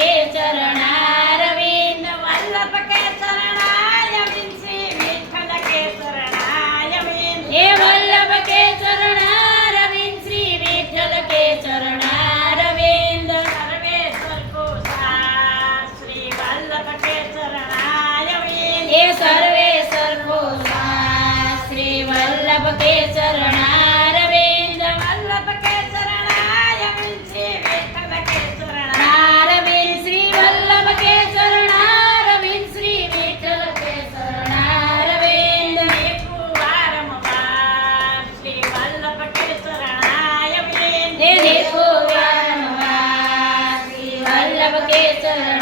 के चरणारविंद वल्लभ के चरणाय विंसी विठ्ठल के चरणाय विंद हे वल्लभ के चरणारविंद श्री विठ्ठल के चरणारविंद सर्वेश्वर को सार श्री वल्लभ के चरणाय विंद हे सर्वेश्वर को सार श्री वल्लभ के चरणारविंद वल्लभ के चरणाय विंद श्री विठ्ठल के चरणारविंद श्री वल्लभ के चरणारविंद श्री विठ्ठल के चरणारविंद देखो वारंवार श्री वल्लभ के चरणाय विंद हे देखो वारंवार श्री वल्लभ के चरण